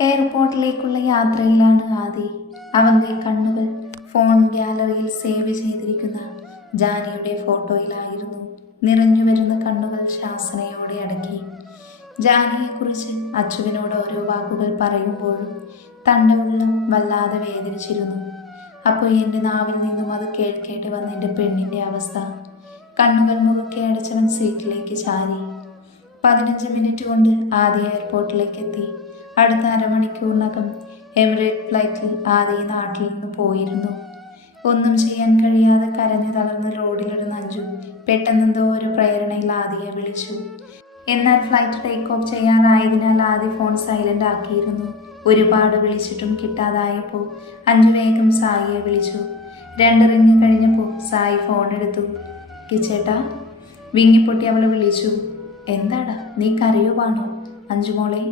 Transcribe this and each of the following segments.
എയർപോർട്ടിലേക്കുള്ള യാത്രയിലാണ് ആദി. അവന്റെ കണ്ണുകൾ ഫോൺ ഗാലറിയിൽ സേവ് ചെയ്തിരിക്കുന്ന ജാനിയുടെ ഫോട്ടോയിലായിരുന്നു. നിറഞ്ഞു വരുന്ന കണ്ണുകൾ ശാസനയോടെ അടക്കി. ജാനിയെക്കുറിച്ച് അച്ചുവിനോട് ഓരോ വാക്കുകൾ പറയുമ്പോഴും തൻ്റെ ഉള്ളം വല്ലാതെ വേദനിച്ചിരുന്നു. അപ്പോൾ എൻ്റെ നാവിൽ നിന്നും അത് കേൾക്കേണ്ടി വന്ന എൻ്റെ പെണ്ണിൻ്റെ അവസ്ഥ. കണ്ണുകൾ മുറുക്കെ അടച്ചവൻ സീറ്റിലേക്ക് ചാരി. 15 മിനിറ്റ് കൊണ്ട് ആദ്യ എയർപോർട്ടിലേക്ക് എത്തി. അടുത്ത അരമണിക്കൂറിനകം എമിറേറ്റ് ഫ്ലൈറ്റിൽ ആദ്യ നാട്ടിൽ നിന്ന് പോയിരുന്നു. ഒന്നും ചെയ്യാൻ കഴിയാതെ കരഞ്ഞു തളർന്ന് റോഡിലിടുന്ന അഞ്ചു പെട്ടെന്നെന്തോ ഒരു പ്രേരണയിൽ ആദിയെ വിളിച്ചു. എന്നാൽ ഫ്ലൈറ്റ് ടേക്ക് ഓഫ് ചെയ്യാറായതിനാൽ ആദ്യ ഫോൺ സൈലന്റ് ആക്കിയിരുന്നു. ഒരുപാട് വിളിച്ചിട്ടും കിട്ടാതായപ്പോൾ അഞ്ചു വേഗം സായിയെ വിളിച്ചു. 2 റിങ് കഴിഞ്ഞപ്പോൾ സായി ഫോൺ എടുത്തു. കിച്ചേട്ടാ, വിങ്ങിപ്പൊട്ടി അവൾ വിളിച്ചു. എന്താടാ, നീ കരയുവാണോ അഞ്ചുമോളെ?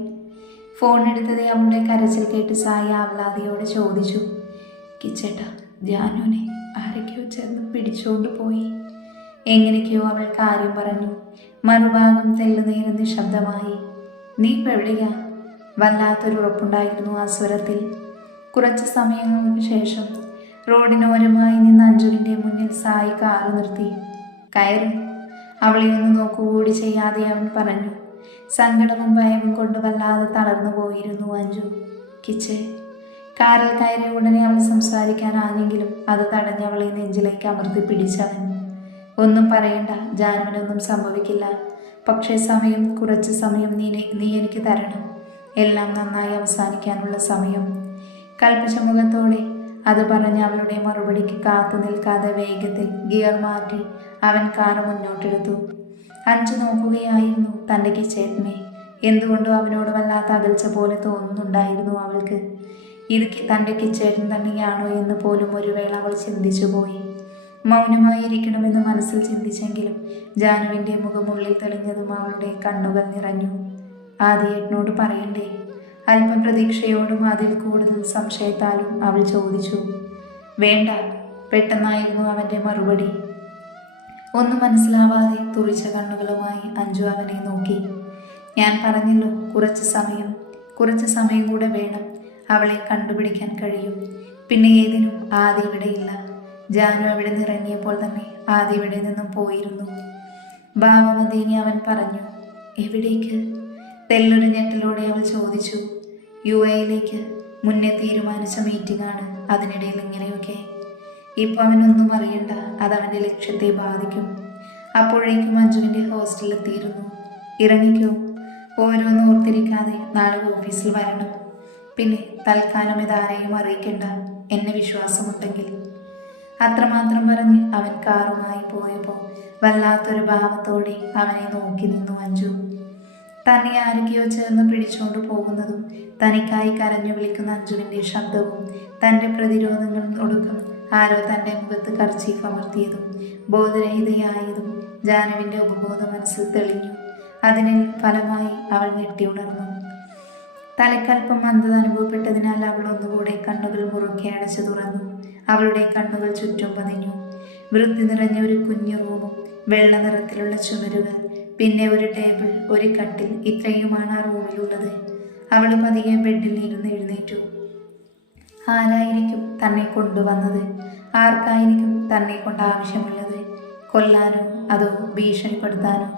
ഫോൺ എടുത്തതേ അവളുടെ കരച്ചിൽ കേട്ട് സായി ആഹ്ലാദിയോടെ ചോദിച്ചു. കിച്ചേട്ടാ, ജാനുവിനെ ആരൊക്കെയോ ചേർന്ന് പിടിച്ചുകൊണ്ട് പോയി. എങ്ങനെയൊക്കെയോ അവൾ കാര്യം പറഞ്ഞു. മറുഭാഗം തെല്ലുനേരം നിശബ്ദമായി. നീ ഇപ്പോൾ എവിടെയാ? വല്ലാത്തൊരു ഉറപ്പുണ്ടായിരുന്നു ആ സ്വരത്തിൽ. കുറച്ച് സമയങ്ങൾക്ക് ശേഷം റോഡിനോരമായി നിന്ന് അഞ്ജുവിൻ്റെ മുന്നിൽ സായി കാറ് നിർത്തി. കയറ്. അവളെ ഒന്ന് നോക്കുകൂടി ചെയ്യാതെ അവൻ പറഞ്ഞു. സങ്കടവും ഭയവും കൊണ്ട് വല്ലാതെ തളർന്നു പോയിരുന്നു അഞ്ജു. കിച്ചേ. കാറിൽ കയറിയ ഉടനെ അവൾ സംസാരിക്കാനാണെങ്കിലും അത് തടഞ്ഞ് അവളെ നെഞ്ചിലേക്ക് അമർത്തി പിടിച്ചവൻ. ഒന്നും പറയണ്ട, ജാനുവിനൊന്നും സംഭവിക്കില്ല. പക്ഷേ കുറച്ച് സമയം നീ എനിക്ക് തരണം. എല്ലാം നന്നായി അവസാനിക്കാനുള്ള സമയം. കൽപ്പിച്ച മുഖത്തോടെ അത് പറഞ്ഞ് അവളുടെ മറുപടിക്ക് കാത്തു നിൽക്കാതെ വേഗത്തിൽ ഗിയർ മാറ്റി അവൻ കാറ് മുന്നോട്ടെടുത്തു. അഞ്ചു നോക്കുകയായിരുന്നു തൻ്റെ കിച്ചേട്ടനെ. എന്തുകൊണ്ടോ അവനോട് വല്ലാത്ത അകൽച്ച പോലെ തോന്നുന്നുണ്ടായിരുന്നു അവൾക്ക്. ഇത് തൻ്റെ കിച്ചേട്ടൻ തന്നെയാണോ എന്ന് പോലും ഒരു വേള അവൾ ചിന്തിച്ചു പോയി. മൗനമായിരിക്കണമെന്ന് മനസ്സിൽ ചിന്തിച്ചെങ്കിലും ജാനുവിൻ്റെ മുഖമുള്ളിൽ തെളിഞ്ഞതും അവളുടെ കണ്ണുകൾ നിറഞ്ഞു. ആദിയേട്ടനോട് പറയണ്ടേ? അല്പം പ്രതീക്ഷയോടും അതിൽ കൂടുതൽ സംശയത്താലും അവൾ ചോദിച്ചു. വേണ്ട, പെട്ടെന്നായിരുന്നു അവൻ്റെ മറുപടി. ഒന്നും മനസ്സിലാവാതെ തുറിച്ച കണ്ണുകളുമായി അഞ്ജു അവനെ നോക്കി. ഞാൻ പറഞ്ഞല്ലോ, കുറച്ച് സമയം കൂടെ വേണം. അവളെ കണ്ടുപിടിക്കാൻ കഴിയും. പിന്നെ ഏതിനും ആദി ഇവിടെയില്ല. ജാനു അവിടെ നിറങ്ങിയപ്പോൾ തന്നെ ആദി ഇവിടെ നിന്നും പോയിരുന്നു. ഭാവമതീനി അവൻ പറഞ്ഞു. എവിടേക്ക്? തെല്ലൊരു ഞെട്ടലോടെ അവൾ ചോദിച്ചു. UAE-യിലേക്ക്. മുന്നേ തീരുമാനിച്ച മീറ്റിംഗ് ആണ്. അതിനിടയിൽ ഇങ്ങനെയൊക്കെ. ഇപ്പോൾ അവനൊന്നും അറിയണ്ട, അതവൻ്റെ ലക്ഷ്യത്തെ ബാധിക്കും. അപ്പോഴേക്കും അഞ്ജുവിൻ്റെ ഹോസ്റ്റലിലെത്തിയിരുന്നു. ഇറങ്ങിക്കോ. ഓരോന്നും ഓർത്തിരിക്കാതെ നാളെ ഓഫീസിൽ വരണം. പിന്നെ തൽക്കാലം ഇതാരെയും അറിയിക്കണ്ട, എന്നെ വിശ്വാസമുണ്ടെങ്കിൽ. അത്രമാത്രം പറഞ്ഞ് അവൻ കാറുമായി പോയപ്പോൾ വല്ലാത്തൊരു ഭാവത്തോടെ അവനെ നോക്കി നിന്നു അഞ്ജു. തന്നെ ആരൊക്കെയോ ചേർന്ന് പിടിച്ചുകൊണ്ട് പോകുന്നതും തനിക്കായി കരഞ്ഞു വിളിക്കുന്ന അഞ്ജുവിൻ്റെ ശബ്ദവും തൻ്റെ പ്രതിരോധങ്ങൾ ഒടുക്കം ആരോ തൻ്റെ മുഖത്ത് കർച്ചീഫ് അമർത്തിയതും ബോധരഹിതയായതും ജാനുവിൻ്റെ ഉപബോധ മനസ്സിൽ തെളിഞ്ഞു. അതിന് ഫലമായി അവൾ ഞെട്ടിയുണർന്നു. തലക്കൽപ്പം അന്ധത അനുഭവപ്പെട്ടതിനാൽ അവൾ ഒന്നുകൂടെ കണ്ണുകൾ മുറുക്കെ അടച്ചു തുറന്നു. അവളുടെ കണ്ണുകൾ ചുറ്റും പതിഞ്ഞു. വൃത്തി നിറഞ്ഞ ഒരു കുഞ്ഞു റൂമും വെള്ള നിറത്തിലുള്ള ചുമരുകൾ, പിന്നെ ഒരു ടേബിൾ, ഒരു കട്ടിൽ, ഇത്രയുമാണ് ആ റൂമിലുള്ളത്. അവൾ പതിയെ ബെഡിൽ ഇരുന്ന് എഴുന്നേറ്റു. ആരായിരിക്കും തന്നെ കൊണ്ടുവന്നത്? ആർക്കായിരിക്കും തന്നെ കൊണ്ട് ആവശ്യമുള്ളത്? കൊല്ലാനോ അതോ ഭീഷണിപ്പെടുത്താനോ?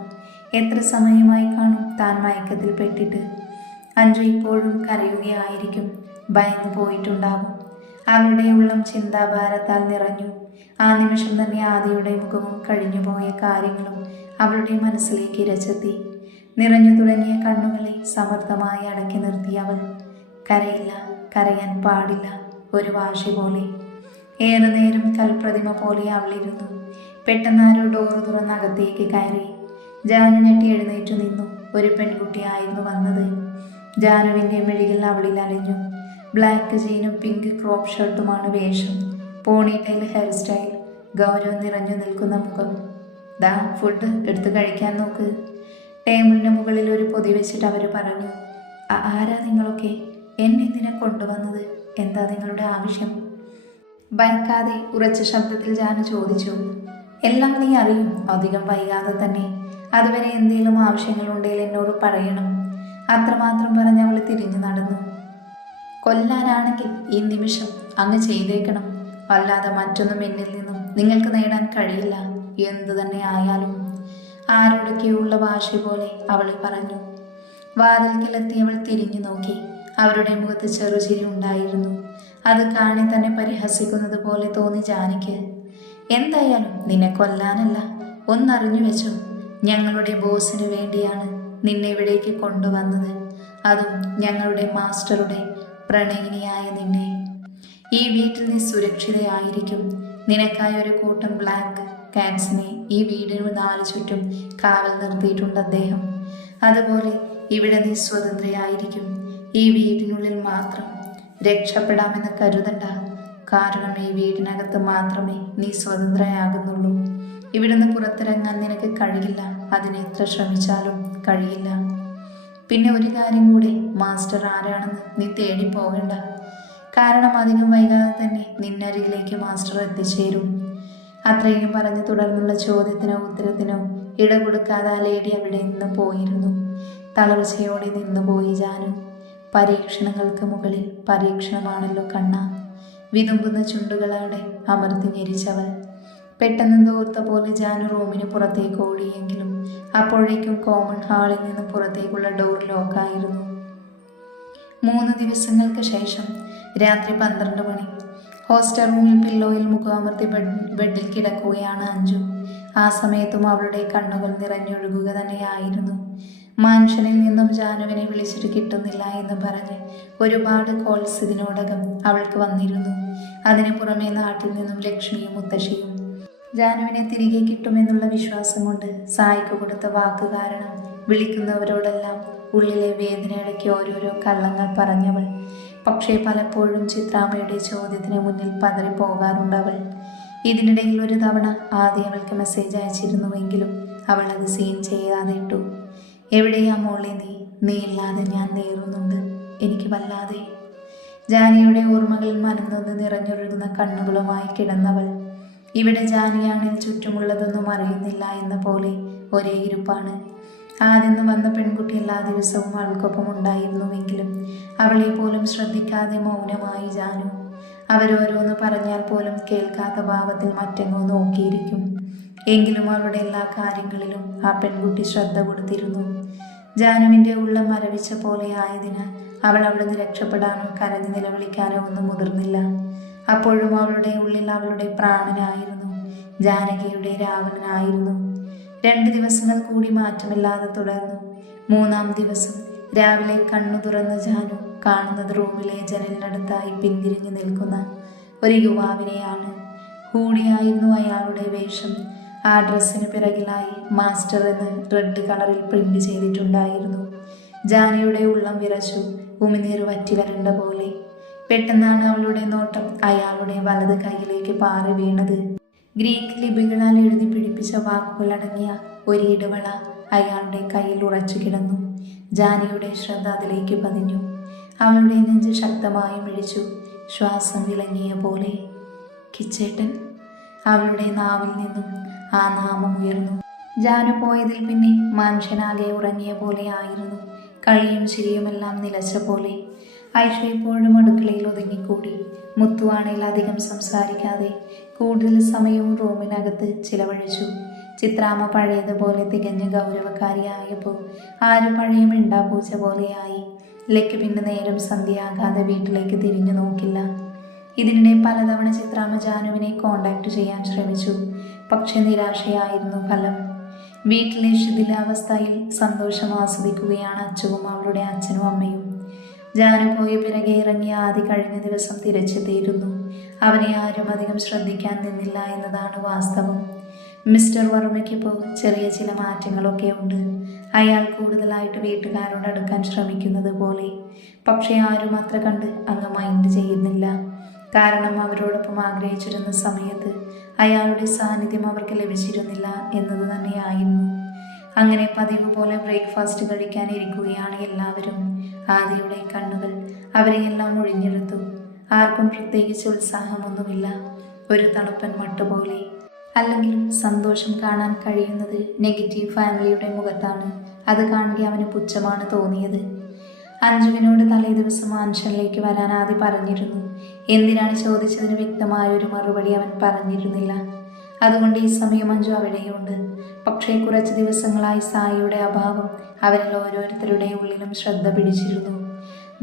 എത്ര സമയമായി കാണും താൻ മയക്കത്തിൽ പെട്ടിട്ട്? അഞ്ജു ഇപ്പോഴും കരയുകയായിരിക്കും. ഭയന്നു പോയിട്ടുണ്ടാകും. അവളുടെ ഉള്ളം ചിന്താഭാരത്താൽ നിറഞ്ഞു. ആ നിമിഷം തന്നെ ആദിയുടെ മുഖവും കഴിഞ്ഞുപോയ കാര്യങ്ങളും അവളുടെ മനസ്സിലേക്ക് ഇരച്ചെത്തി. നിറഞ്ഞു തുടങ്ങിയ കണ്ണുകളെ സമർത്ഥമായി അടക്കി നിർത്തി അവൾ. കരയില്ല, കരയാൻ പാടില്ല. ഒരു വാശി പോലെ. ഏറെ നേരം കൽപ്രതിമ പോലെ അവളിരുന്നു. പെട്ടെന്നാരോ ഡോറ് തുറന്ന് അകത്തേക്ക് കയറി. ജാനു ഞെട്ടി എഴുന്നേറ്റു നിന്നു. ഒരു പെൺകുട്ടിയായിരുന്നു വന്നത്. ജാനുവിൻ്റെ മെഴുകിൽ അവളിൽ അലിഞ്ഞു. ബ്ലാക്ക് ജീനും പിങ്ക് ക്രോപ്പ് ഷർട്ടുമാണ് വേഷം. പോണിറ്റെയിൽ ഹെയർ സ്റ്റൈൽ, ഗൗരവം നിറഞ്ഞു നിൽക്കുന്ന മുഖം. ദാ ഫുഡ് എടുത്ത് കഴിക്കാൻ നോക്ക്. ടേബിളിന് മുകളിൽ ഒരു പൊതി വെച്ചിട്ട് അവർ പറഞ്ഞു. ആരാ നിങ്ങളൊക്കെ? എന്നെന്തിനാ കൊണ്ടുവന്നത്? എന്താ നിങ്ങളുടെ ആവശ്യം? ഭയക്കാതെ ഉറച്ച ശബ്ദത്തിൽ ജാനു ചോദിച്ചു. എല്ലാം നീ അറിയും അധികം വൈകാതെ തന്നെ. അതുവരെ എന്തെങ്കിലും ആവശ്യങ്ങളുണ്ടെങ്കിൽ എന്നോട് പറയണം. അത്രമാത്രം പറഞ്ഞ് അവൾ തിരിഞ്ഞു നടന്നു. കൊല്ലാനാണെങ്കിൽ ഈ നിമിഷം അങ്ങ് ചെയ്തേക്കണം. അല്ലാതെ മറ്റൊന്നും എന്നിൽ നിന്നും നിങ്ങൾക്ക് നേടാൻ കഴിയില്ല. എന്തു തന്നെ ആയാലും. ആരോടൊക്കെയുള്ള ഭാഷ പോലെ അവൾ പറഞ്ഞു. വാതിൽക്കിലെത്തി അവൾ തിരിഞ്ഞു നോക്കി. അവരുടെ മുഖത്ത് ചെറുചിരി ഉണ്ടായിരുന്നു. അത് കാണി തന്നെ പരിഹസിക്കുന്നത് പോലെ തോന്നി ജാനിക്ക്. എന്തായാലും നിന്നെ കൊല്ലാനല്ല, ഒന്നറിഞ്ഞു വെച്ചു. ഞങ്ങളുടെ ബോസിന് വേണ്ടിയാണ് നിന്നെ ഇവിടേക്ക് കൊണ്ടുവന്നത്. അതും ഞങ്ങളുടെ മാസ്റ്ററുടെ പ്രണയിനിയായ നിന്നെ. ഈ വീട്ടിൽ നീ സുരക്ഷിതയായിരിക്കും. നിനക്കായി ഒരു കൂട്ടം ബ്ലാക്ക് കാറ്റ്സിനെ ഈ വീടിന് 4 ചുറ്റും കാവൽ നിർത്തിയിട്ടുണ്ട് അദ്ദേഹം. അതുപോലെ ഇവിടെ നീ സ്വതന്ത്രയായിരിക്കും. ഈ വീടിനുള്ളിൽ മാത്രം രക്ഷപ്പെടാമെന്ന് കരുതണ്ട. കാരണം ഈ വീടിനകത്ത് മാത്രമേ നീ സ്വതന്ത്രയാകുന്നുള്ളൂ. ഇവിടുന്ന് പുറത്തിറങ്ങാൻ നിനക്ക് കഴിയില്ല. അതിനെത്ര ശ്രമിച്ചാലും കഴിയില്ല. പിന്നെ ഒരു കാര്യം കൂടി, മാസ്റ്റർ ആരാണെന്ന് നീ തേടി പോകണ്ട. കാരണം അധികം വൈകാതെ തന്നെ നിന്നരികിലേക്ക് മാസ്റ്റർ എത്തിച്ചേരും. അത്രയും പറഞ്ഞ് തുടർന്നുള്ള ചോദ്യത്തിനോ ഉത്തരത്തിനോ ഇട കൊടുക്കാതെ ആ ലേഡി അവിടെ നിന്ന് പോയിരുന്നു. തളർച്ചയോടെ നിന്നുപോയി ജാനു. പരീക്ഷണങ്ങൾക്ക് മുകളിൽ പരീക്ഷണമാണല്ലോ കണ്ണ. വിതുമ്പുന്ന ചുണ്ടുകളോടെ അമർത്തി ഞെരിച്ചവൾ. പെട്ടെന്ന് തോർത്ത പോലെ ജാനു റൂമിന് പുറത്തേക്ക് ഓടിയെങ്കിലും അപ്പോഴേക്കും കോമൺ ഹാളിൽ നിന്ന് പുറത്തേക്കുള്ള ഡോർ ലോക്കായിരുന്നു. 3 ദിവസങ്ങൾക്ക് ശേഷം രാത്രി 12 മണി. ഹോസ്റ്റൽ റൂമിൽ പില്ലോയിൽ മുഖമർത്തി ബെഡിൽ കിടക്കുകയാണ് അഞ്ജു. ആ സമയത്തും അവളുടെ കണ്ണുകൾ നിറഞ്ഞൊഴുകുക തന്നെയായിരുന്നു. മാൻഷനിൽ നിന്നും ജാനുവിനെ വിളിച്ചിട്ട് കിട്ടുന്നില്ല എന്ന് പറഞ്ഞ് ഒരുപാട് കോൾസ് ഇതിനോടകം അവൾക്ക് വന്നിരുന്നു. അതിനു പുറമെ നാട്ടിൽ നിന്നും ലക്ഷ്മിയും മുത്തശ്ശിയും. ജാനുവിനെ തിരികെ കിട്ടുമെന്നുള്ള വിശ്വാസം കൊണ്ട് സായിക്ക് കൊടുത്ത വാക്ക് കാരണം വിളിക്കുന്നവരോടെല്ലാം ഉള്ളിലെ വേദനയിടയ്ക്ക് ഓരോരോ കള്ളങ്ങൾ പറഞ്ഞവൾ. പക്ഷേ പലപ്പോഴും ചിത്രാമ്മയുടെ ചോദ്യത്തിന് മുന്നിൽ പതറിപ്പോകാറുണ്ട് അവൾ. ഇതിനിടയിൽ ഒരു തവണ ആദ്യം അവൾക്ക് മെസ്സേജ് അയച്ചിരുന്നുവെങ്കിലും അവൾ അത് സീൻ ചെയ്യാതെ ഇട്ടു. എവിടെയാ മോളെ നീ ഇല്ലാതെ ഞാൻ നേറുന്നുണ്ട്, എനിക്ക് വല്ലാതെ. ജാനിയുടെ ഓർമ്മകളിൽ മനന്നൊന്ന് നിറഞ്ഞൊഴുകുന്ന കണ്ണുകളുമായി കിടന്നവൾ. ഇവിടെ ജാനിയാണെങ്കിൽ ചുറ്റുമുള്ളതൊന്നും അറിയുന്നില്ല എന്ന പോലെ ഒരേ ഇരുപ്പാണ്. ആദ്യം വന്ന പെൺകുട്ടി എല്ലാ ദിവസവും അവൾക്കൊപ്പം ഉണ്ടായിരുന്നുവെങ്കിലും അവളെ പോലും ശ്രദ്ധിക്കാതെ മൗനമായി ജാനു. അവരോരോന്ന് പറഞ്ഞാൽ പോലും കേൾക്കാത്ത ഭാവത്തിൽ മറ്റെങ്ങോ നോക്കിയിരിക്കും. എങ്കിലും അവളുടെ എല്ലാ കാര്യങ്ങളിലും ആ പെൺകുട്ടി ശ്രദ്ധ കൊടുത്തിരുന്നു. ജാനുവിൻ്റെ ഉള്ളം മരവിച്ച പോലെ ആയതിനാൽ അവൾ അവിടുന്ന് രക്ഷപ്പെടാനോ കരഞ്ഞു നിലവിളിക്കാനോ ഒന്നും മുതിർന്നില്ല. അപ്പോഴും അവളുടെ ഉള്ളിൽ അവളുടെ പ്രാണനായിരുന്നു, ജാനകിയുടെ രാവണനായിരുന്നു. 2 ദിവസങ്ങൾ കൂടി മാറ്റമില്ലാതെ തുടർന്നു. 3-ാം ദിവസം രാവിലെ കണ്ണു തുറന്ന ജാനു കാണുന്നത് റൂമിലെ ജനലിനടുത്തായി പിന്തിരിഞ്ഞു നിൽക്കുന്ന ഒരു യുവാവിനെയാണ്. ഹൂഡിയായിരുന്നു അയാളുടെ വേഷം. ആ ഡ്രസ്സിന് പിറകിലായി മാസ്റ്റർ എന്ന് റെഡ് കളറിൽ പ്രിന്റ് ചെയ്തിട്ടുണ്ടായിരുന്നു. ജാനിയുടെ ഉള്ളം വിറച്ചു, ഉമിനീർ വറ്റി വരണ്ട പോലെ. പെട്ടെന്നാണ് അവളുടെ നോട്ടം അയാളുടെ വലത് കൈയിലേക്ക് പാറി വീണത്. ഗ്രീക്ക് ലിപികളാൽ എഴുതി പിടിപ്പിച്ച വാക്കുകൾ അടങ്ങിയ ഒരു ഇടവള അയാളുടെ കയ്യിൽ ഉറച്ചു കിടന്നു. ജാനിയുടെ ശ്രദ്ധ അതിലേക്ക് പതിഞ്ഞു. അവളുടെ നെഞ്ച് ശക്തമായി മിഴിച്ചു. ശ്വാസം വിലങ്ങിയ പോലെ. കിച്ചേട്ടൻ. അവളുടെ നാവിൽ നിന്നും ആ നാമം ഉയർന്നു. ജാനു പോയതിൽ പിന്നെ മനുഷ്യനാകെ ഉറങ്ങിയ പോലെ ആയിരുന്നു. കളിയും ചിരിയുമെല്ലാം നിലച്ച പോലെ. ഐഷ എപ്പോഴും അടുക്കളയിൽ ഒതുങ്ങിക്കൂടി. മുത്തുവാണേൽ അധികം സംസാരിക്കാതെ കൂടുതൽ സമയവും റൂമിനകത്ത് ചിലവഴിച്ചു. ചിത്രാമ്മ പഴയതുപോലെ തികഞ്ഞ ഗൗരവക്കാരിയായപ്പോൾ ആരും പഴയ മിണ്ടാപ്പൂച്ച പോലെയായി. ലക്ക് പിന്നെ നേരം സന്ധ്യയാകാതെ വീട്ടിലേക്ക് തിരിഞ്ഞു നോക്കില്ല. ഇതിനിടെ പലതവണ ചിത്രാമ്മ ജാനുവിനെ കോണ്ടാക്ട് ചെയ്യാൻ ശ്രമിച്ചു. പക്ഷെ നിരാശയായിരുന്നു ഫലം. വീട്ടിലെ ശിഥിലാവസ്ഥയിൽ സന്തോഷം ആസ്വദിക്കുകയാണ് അച്ചുവും അവളുടെ അച്ഛനും അമ്മയും. ജാനു പോയ പിറകെ ഇറങ്ങിയ ആദ്യ കഴിഞ്ഞ ദിവസം തിരച്ചെത്തിയിരുന്നു. അവനെ ആരും അധികം ശ്രദ്ധിക്കാൻ നിന്നില്ല എന്നതാണ് വാസ്തവം. മിസ്റ്റർ വർമ്മയ്ക്കിപ്പോൾ ചെറിയ ചില മാറ്റങ്ങളൊക്കെ ഉണ്ട്. അയാൾ കൂടുതലായിട്ട് വീട്ടുകാരോട് അടുക്കാൻ ശ്രമിക്കുന്നത് പോലെ. പക്ഷേ ആരും അത്ര കണ്ട് അങ്ങ് മൈൻഡ് ചെയ്യുന്നില്ല. കാരണം അവരോടൊപ്പം ആഗ്രഹിച്ചിരുന്ന സമയത്ത് അയാളുടെ സാന്നിധ്യം അവർക്ക് ലഭിച്ചിരുന്നില്ല എന്നത് തന്നെയായിരുന്നു. അങ്ങനെ പതിവ് പോലെ ബ്രേക്ക്ഫാസ്റ്റ് കഴിക്കാൻ ഇരിക്കുകയാണ് എല്ലാവരും. ആദിയുടെ കണ്ണുകൾ അവരെയെല്ലാം ഒഴിഞ്ഞെടുത്തു. ആർക്കും പ്രത്യേകിച്ച് ഉത്സാഹമൊന്നുമില്ല. ഒരു തണുപ്പൻ മട്ടുപോലെ. അല്ലെങ്കിലും സന്തോഷം കാണാൻ കഴിയുന്നത് നെഗറ്റീവ് ഫാമിലിയുടെ മുഖത്താണ്. അത് കാണുക അവന് പുച്ഛമാണ് തോന്നിയത്. അഞ്ജുവിനോട് തലേ ദിവസം മാൻഷനിലേക്ക് വരാൻ ആദ്യം പറഞ്ഞിരുന്നു. എന്തിനാണ് ചോദിച്ചതിന് വ്യക്തമായ ഒരു മറുപടി അവൻ പറഞ്ഞിരുന്നില്ല. അതുകൊണ്ട് ഈ സമയം അഞ്ജു അവിടെയുണ്ട്. പക്ഷേ കുറച്ച് ദിവസങ്ങളായി സായിയുടെ അഭാവം അവരിൽ ഓരോരുത്തരുടെ ഉള്ളിലും ശ്രദ്ധ പിടിച്ചിരുന്നു.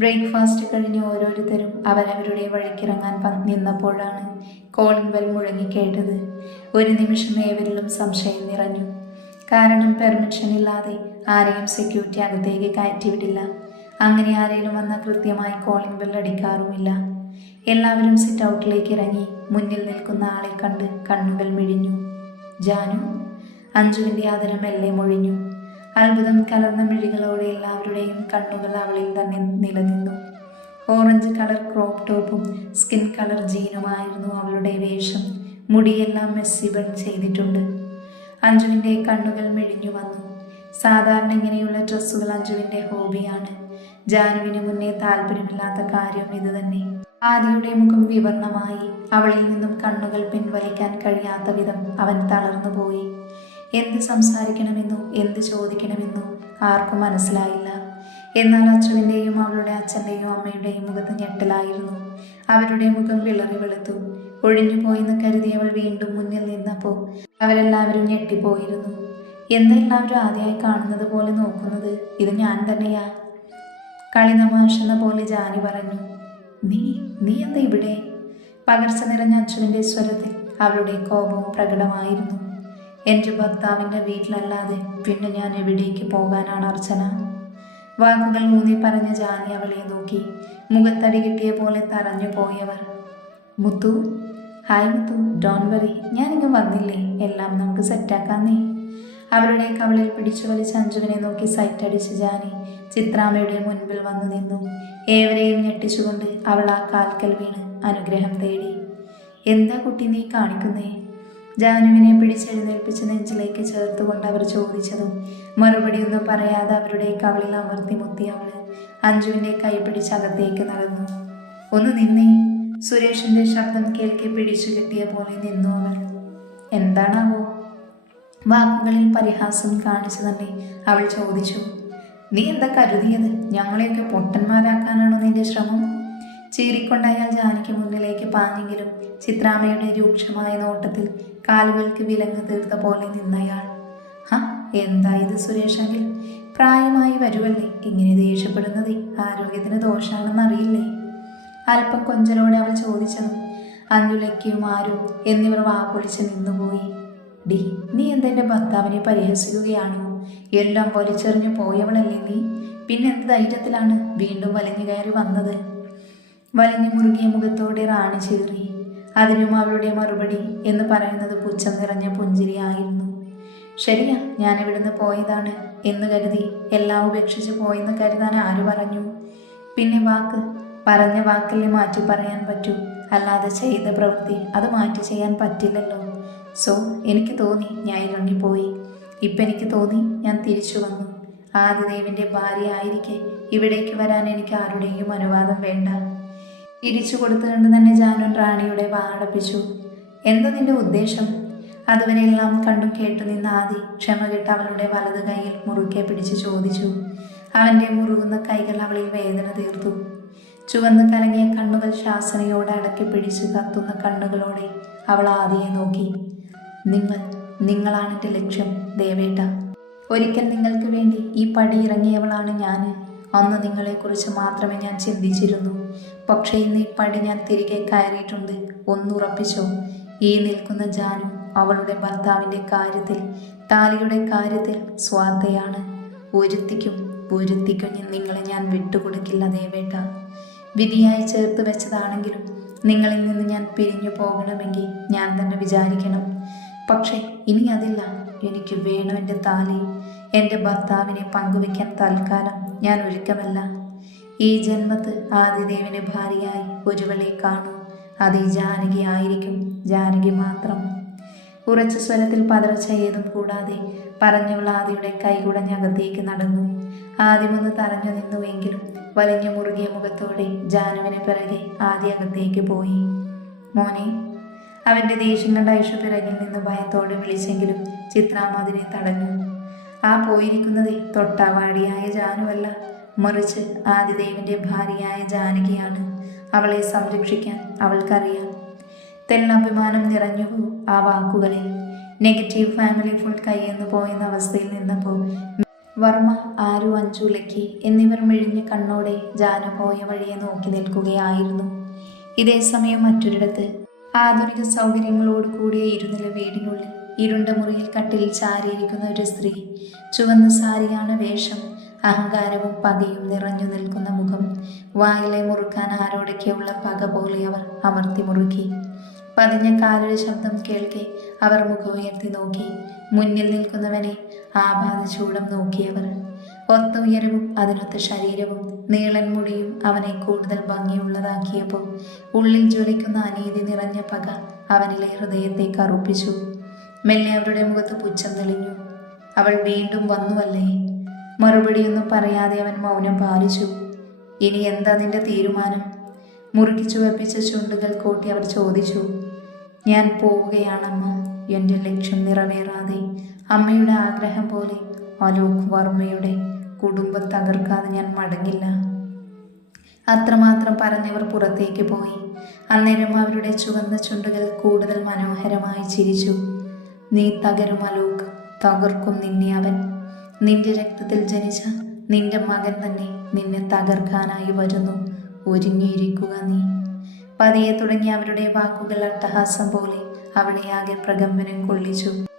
ബ്രേക്ക്ഫാസ്റ്റ് കഴിഞ്ഞ് ഓരോരുത്തരും അവരവരുടെ വഴിക്കിറങ്ങാൻ നിന്നപ്പോഴാണ് കോളിംഗ് ബെൽ മുഴങ്ങിക്കേട്ടത്. ഒരു നിമിഷം ഏവരിലും സംശയം നിറഞ്ഞു. കാരണം പെർമിഷൻ ഇല്ലാതെ ആരെയും സെക്യൂരിറ്റി അകത്തേക്ക് കയറ്റിവിടില്ല. അങ്ങനെ ആരെങ്കിലും വന്നാൽ കൃത്യമായി കോളിംഗ് ബെൽ അടിക്കാറുമില്ല. എല്ലാവരും സിറ്റ് ഔട്ടിലേക്ക് ഇറങ്ങി. മുന്നിൽ നിൽക്കുന്ന ആളെ കണ്ട് കണ്ണുകൾ മിഴിഞ്ഞു. ജാനു. അഞ്ജുവിൻ്റെ ആദരം മെല്ലെ മൊഴിഞ്ഞു. അത്ഭുതം കലർന്ന മിഴികളോടെ എല്ലാവരുടെയും കണ്ണുകൾ അവളിൽ തന്നെ നിലനിന്നു. ഓറഞ്ച് കളർ ക്രോപ്പ് ടോപ്പും സ്കിൻ കളർ ജീനുമായിരുന്നു അവളുടെ വേഷം. മുടിയെല്ലാം മെസ്സി ബൺ ചെയ്തിട്ടുണ്ട്. അഞ്ജുവിൻ്റെ കണ്ണുകൾ മിഴിഞ്ഞു വന്നു. സാധാരണ ഇങ്ങനെയുള്ള ഡ്രസ്സുകൾ അഞ്ജുവിൻ്റെ ഹോബിയാണ്. ജാനുവിന് മുന്നേ താല്പര്യമില്ലാത്ത കാര്യം ഇത് തന്നെ. ആദിയുടെ മുഖം വിവർണമായി. അവളിൽ നിന്നും കണ്ണുകൾ പിൻവലിക്കാൻ കഴിയാത്ത വിധം അവൻ തളർന്നുപോയി. എന്ത് സംസാരിക്കണമെന്നോ എന്ത് ചോദിക്കണമെന്നോ ആർക്കും മനസ്സിലായില്ല. എന്നാൽ അച്ചുവിൻ്റെയും അവളുടെ അച്ഛൻ്റെയും അമ്മയുടെയും മുഖത്ത് ഞെട്ടലായിരുന്നു. അവരുടെ മുഖം വിളറി വെളുത്തു. ഒഴിഞ്ഞുപോയെന്ന് കരുതി അവൾ വീണ്ടും മുന്നിൽ നിന്നപ്പോൾ അവരെല്ലാവരും ഞെട്ടിപ്പോയിരുന്നു. എന്താ എല്ലാവരും ആദ്യമായി കാണുന്നത് പോലെ നോക്കുന്നത്? ഇത് ഞാൻ തന്നെയാ. കളി തമാശെന്ന പോലെ ജാനി പറഞ്ഞു. നീ എന്താ ഇവിടെ? പകർച്ച നിറഞ്ഞ അച്ചുവിൻ്റെ സ്വരത്തിൽ അവളുടെ കോപവും പ്രകടമായിരുന്നു. എൻ്റെ ഭർത്താവിൻ്റെ വീട്ടിലല്ലാതെ പിന്നെ ഞാൻ എവിടേക്ക് പോകാനാണ് അർച്ചന? വാക്കുകൾ ഊന്നി പറഞ്ഞ ജാനി അവളെ നോക്കി. മുഖത്തടി കിട്ടിയ പോലെ തറഞ്ഞു പോയവർ. മുത്തു. ഹായ് മുത്തു, ഡോൺ വറി, ഞാനിങ്ങ് വന്നില്ലേ, എല്ലാം നമുക്ക് സെറ്റാക്കാന്നേ. അവരുടെ കവളിൽ പിടിച്ചു വലിച്ച അഞ്ജുവിനെ നോക്കി സൈറ്റടിച്ച് ജാനി ചിത്രാമ്മയുടെ മുൻപിൽ വന്നു നിന്നു. ഏവരെയും ഞെട്ടിച്ചുകൊണ്ട് അവൾ ആ കാൽക്കൽ വീണ് അനുഗ്രഹം തേടി. എന്താ കുട്ടി നീ കാണിക്കുന്നേ? ജാനുവിനെ പിടിച്ചെഴുന്നേൽപ്പിച്ച് നെഞ്ചിലേക്ക് ചേർത്തുകൊണ്ട് അവർ ചോദിച്ചതും മറുപടിയൊന്നും പറയാതെ അവരുടെ കവളിൽ അമർത്തി മുത്തി അവൾ അഞ്ജുവിൻ്റെ കൈ പിടിച്ചകത്തേക്ക് നടന്നു. ഒന്ന് നിന്നേ. സുരേഷിൻ്റെ ശബ്ദം കേൾക്കെ പിടിച്ചു കിട്ടിയ പോലെ നിന്നു അവൾ. എന്താണാവോ? വാക്കുകളിൽ പരിഹാസം കാണിച്ചു തന്നെ അവൾ ചോദിച്ചു. നീ എന്താ കരുതിയത്? ഞങ്ങളെയൊക്കെ പൊട്ടന്മാരാക്കാനാണോ നിന്റെ ശ്രമം? ചീറിക്കൊണ്ട് അയാൾ ജാനിക്ക് മുന്നിലേക്ക് പാഞ്ഞെങ്കിലും ചിത്രാമ്മയുടെ രൂക്ഷമായ നോട്ടത്തിൽ കാലുകൾക്ക് വിലങ്ങ് തീർത്ത പോലെ നിന്നയാൾ. എന്താ ഇത് സുരേഷെങ്കിൽ? പ്രായമായി വരുവല്ലേ, ഇങ്ങനെ ദേഷ്യപ്പെടുന്നത് ആരോഗ്യത്തിന് ദോഷാണെന്ന് അറിയില്ലേ? അല്പം കൊഞ്ചലോടെ അവൾ ചോദിച്ചതും അഞ്ജുലയ്ക്കും ആരും എന്നിവർ വാപ്പൊളിച്ച് നിന്നുപോയി. നീ എന്തെൻ്റെ ഭർത്താവിനെ പരിഹസിക്കുകയാണോ? എല്ലാം വലിച്ചെറിഞ്ഞു പോയവളല്ലേ നീ? പിന്നെന്ത് ധൈര്യത്തിലാണ് വീണ്ടും വലിഞ്ഞു കയറി വന്നത്? വലിഞ്ഞു മുറുകിയ മുഖത്തോടെ റാണി ചീറി. അതിനും അവളുടെ മറുപടി എന്ന് പറയുന്നത് പുച്ഛം നിറഞ്ഞ പുഞ്ചിരിയായിരുന്നു. ശരിയാ, ഞാൻ ഇവിടുന്ന് പോയതാണ് എന്ന് കരുതി എല്ലാം ഉപേക്ഷിച്ച് പോയെന്ന് കരുതാൻ ആര് പറഞ്ഞു? പിന്നെ പറഞ്ഞ വാക്കല്ലേ മാറ്റി പറയാൻ പറ്റൂ, അല്ലാതെ ചെയ്ത പ്രവൃത്തി അത് മാറ്റി ചെയ്യാൻ പറ്റില്ലല്ലോ. സോ എനിക്ക് തോന്നി ഞാൻ ഇറങ്ങിപ്പോയി. ഇപ്പം എനിക്ക് തോന്നി ഞാൻ തിരിച്ചു വന്നു. ആദിദേവിൻ്റെ ഭാര്യ ആയിരിക്കെ ഇവിടേക്ക് വരാൻ എനിക്ക് ആരുടെയും അനുവാദം വേണ്ട. തിരിച്ചു കൊടുത്തുകൊണ്ട് തന്നെ ജാനുൻ റാണിയുടെ വാടപ്പിച്ചു. എന്താ നിന്റെ ഉദ്ദേശം? അതുവരെ എല്ലാം കണ്ടും കേട്ടു നിന്ന ആദി ക്ഷമ കെട്ട് അവളുടെ വലത് കൈയിൽ മുറുക്കെ പിടിച്ച് ചോദിച്ചു. അവൻ്റെ മുറുകുന്ന കൈകൾ അവളിൽ വേദന തീർത്തു. ചുവന്ന് കലങ്ങിയ കണ്ണുകൾ ശാസനയോടെ അടക്കി പിടിച്ചു കത്തുന്ന കണ്ണുകളോടെ അവൾ ആദിയെ നോക്കി. നിങ്ങളാണ് എൻ്റെ ലക്ഷ്യം ദേവേട്ട. ഒരിക്കൽ നിങ്ങൾക്ക് വേണ്ടി ഈ പടി ഇറങ്ങിയവളാണ് ഞാൻ. അന്ന് നിങ്ങളെക്കുറിച്ച് മാത്രമേ ഞാൻ ചിന്തിച്ചിരുന്നു. പക്ഷേ ഇന്ന് ഈ പടി ഞാൻ തിരികെ കയറിയിട്ടുണ്ട്. ഒന്നുറപ്പിച്ചോ, ഈ നിൽക്കുന്ന ജാനു അവളുടെ ഭർത്താവിൻ്റെ കാര്യത്തിൽ, താലിയുടെ കാര്യത്തിൽ സ്വാർത്ഥയാണ്. ഒരുത്തിക്കും നിങ്ങളെ ഞാൻ വിട്ടുകൊടുക്കില്ല ദേവേട്ട. വിധിയായി ചേർത്ത് വെച്ചതാണെങ്കിലും നിങ്ങളിൽ നിന്ന് ഞാൻ പിരിഞ്ഞു പോകണമെങ്കിൽ ഞാൻ തന്നെ വിചാരിക്കണം. പക്ഷേ ഇനി അതില്ല. എനിക്ക് വേണം എൻ്റെ താലി. എൻ്റെ ഭർത്താവിനെ പങ്കുവെക്കാൻ തൽക്കാലം ഞാൻ ഒരുക്കമല്ല. ഈ ജന്മത്ത് ആദിദേവിന് ഭാര്യയായി ഒരുവളെ കാണൂ. അത് ഈ ജാനകി ആയിരിക്കും, ജാനകി മാത്രം. ഉറച്ച സ്വരത്തിൽ പതർച്ച ഏതും കൂടാതെ പറഞ്ഞവൾ ആദിയുടെ കൈകുടഞ്ഞകത്തേക്ക് നടന്നു. ആദ്യമൊന്ന് തറഞ്ഞു നിന്നുവെങ്കിലും വലിഞ്ഞു മുറുകിയ മുഖത്തോടെ ജാനുവിന് പിറകെ ആദ്യ അകത്തേക്ക് പോയി. മോനെ. അവൻ്റെ ദേഷ്യം കണ്ട ഐഷു പിറകിൽ നിന്ന് ഭയത്തോടെ വിളിച്ചെങ്കിലും ചിത്രാമ്മ അതിനെ തടഞ്ഞു. ആ പോയിരിക്കുന്നതേ തൊട്ടാവാടിയായ ജാനുവല്ല, മറിച്ച് ആദിദേവിൻ്റെ ഭാര്യയായ ജാനകിയാണ്. അവളെ സംരക്ഷിക്കാൻ അവൾക്കറിയാം. തെല്ലഭിമാനം നിറഞ്ഞു ആ വാക്കുകളിൽ. നെഗറ്റീവ് ഫാമിലി ഫുൾ കയ്യെന്ന് പോയെന്ന അവസ്ഥയിൽ നിന്നപ്പോൾ വർമ്മ, ആരു, അഞ്ജു, ലക്കി എന്നിവർ മിഴിഞ്ഞ കണ്ണോടെ ജാനു പോയ വഴിയെ നോക്കി നിൽക്കുകയായിരുന്നു. ഇതേ സമയം മറ്റൊരിടത്ത് ആധുനിക സൗകര്യങ്ങളോട് കൂടിയ ഇരുനില വീടിനുള്ളിൽ ഇരുണ്ട മുറിയിൽ കട്ടിലിൽ ചാരിയിരിക്കുന്ന ഒരു സ്ത്രീ. ചുവന്ന സാരിയാണ് വേഷം. അഹങ്കാരവും പകയും നിറഞ്ഞു നിൽക്കുന്ന മുഖം. വായിലെ മുറുക്കാൻ ആരോടൊക്കെയുള്ള പക പോലെ അവർ അമർത്തി മുറുക്കി. പതിഞ്ഞ കാലൊരു ശബ്ദം കേൾക്കെ അവർ മുഖമുയർത്തി നോക്കി. മുന്നിൽ നിൽക്കുന്നവനെ ആപാദചൂടം നോക്കിയവർ. ഒത്ത ഉയരവും അതിനൊത്ത ശരീരവും നീളൻ മുടിയും അവനെ കൂടുതൽ ഭംഗിയുള്ളതാക്കിയപ്പോൾ ഉള്ളിൽ ജ്വലിക്കുന്ന അനീതി നിറഞ്ഞ പക അവനിലെ ഹൃദയത്തെ കറുപ്പിച്ചു. മെല്ലെ അവരുടെ മുഖത്ത് പുച്ഛം തെളിഞ്ഞു. അവൾ വീണ്ടും വന്നുവല്ലേ? മറുപടിയൊന്നും പറയാതെ അവൻ മൗനം പാലിച്ചു. ഇനി എന്താ നിന്റെ തീരുമാനം? മുറുക്കിച്ചു വെപ്പിച്ച ചുണ്ടുകൾ കൂട്ടി അവർ ചോദിച്ചു. ഞാൻ പോവുകയാണമ്മ. എൻ്റെ ലക്ഷ്യം നിറവേറാതെ, അമ്മയുടെ ആഗ്രഹം പോലെ അലോക് വർമ്മയുടെ കുടുംബം തകർക്കാതെ ഞാൻ മടങ്ങില്ല. അത്രമാത്രം പറഞ്ഞവർ പുറത്തേക്ക് പോയി. അന്നേരം അവരുടെ ചുവന്ന ചുണ്ടുകൾ കൂടുതൽ മനോഹരമായി ചിരിച്ചു. നീ തകരും അലോക്, തകർക്കും നിന്നെ അവൻ. നിന്റെ രക്തത്തിൽ ജനിച്ച നിന്റെ മകൻ തന്നെ നിന്നെ തകർക്കാനായി വരുന്നു. ഒരുങ്ങിയിരിക്കുക നീ. പതിയെ തുടങ്ങി അവരുടെ വാക്കുകൾ അട്ടഹാസം പോലെ അവളെ ആകെ പ്രകമ്പനം കൊള്ളിച്ചു.